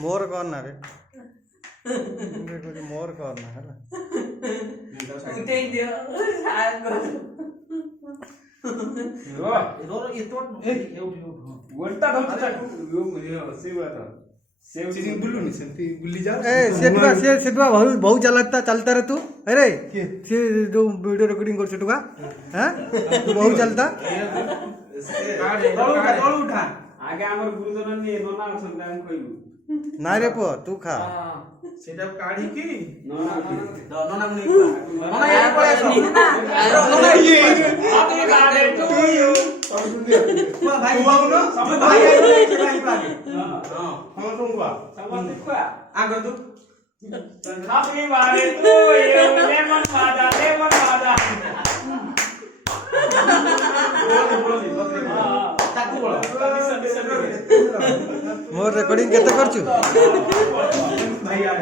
मोर करना रे मोर करना है बहुत चलता रे तू अरे से जो वीडियो रिकॉर्डिंग कर सेटुका हैं तू बहुत चलता आगे हमर गुरुजन ने नोना अछन हम कहिबू ना रे पो तू खा सेटा काढी की नोना नोना मुनी नोना ये पळे आसो नोना ये आपे गाडे टू यू भाई बुआउनो सब भाई आई भाई पागे हां हम तुमवा समझ खुआ आगो तू हैप्पी बर्थडे टू यू लेमन मादा मोर रिकॉर्डिंग केते करछु भाई आ